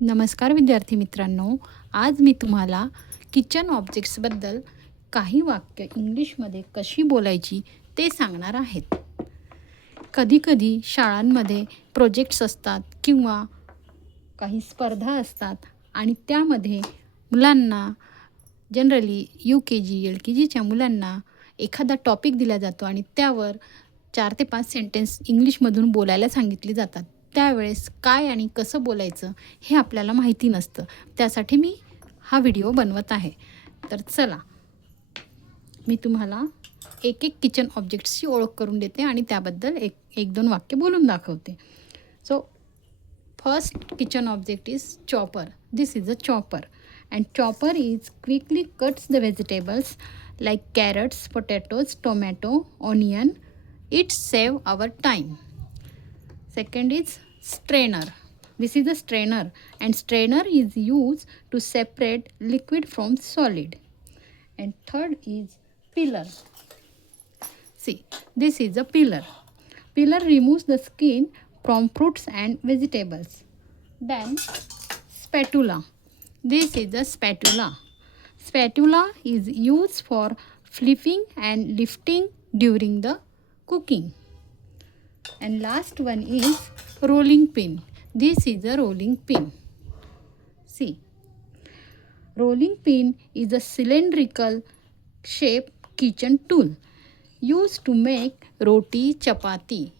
नमस्कार विद्यार्थी मित्रांनो, आज मी तुम्हाला किचन ऑब्जेक्ट्सबद्दल काही वाक्य इंग्लिशमध्ये कशी बोलायची ते सांगणार आहेत. कधीकधी शाळांमध्ये प्रोजेक्ट्स असतात किंवा काही स्पर्धा असतात आणि त्यामध्ये मुलांना जनरली UKG LKGच्या मुलांना एखादा टॉपिक दिला जातो आणि त्यावर 4 ते 5 सेंटेन्स इंग्लिशमधून बोलायला सांगितले जातात. त्यावेळेस काय आणि कसं बोलायचं हे आपल्याला माहिती नसतं. त्यासाठी मी हा व्हिडिओ बनवत आहे. तर चला, मी तुम्हाला एक किचन ऑब्जेक्ट्सची ओळख करून देते आणि त्याबद्दल एक दोन वाक्य बोलून दाखवते. So first kitchen object is chopper. This is a chopper, and chopper is quickly cuts the vegetables like carrots, potatoes, tomato, onion. It save our time. Second is strainer. This is a strainer, and strainer is used to separate liquid from solid. And third is peeler. See, this is a peeler. Peeler removes the skin from fruits and vegetables. Then spatula. This is a spatula. Spatula is used for flipping and lifting during the cooking. And last one is rolling pin. This is a rolling pin. See, rolling pin is a cylindrical shaped kitchen tool used to make roti, chapati,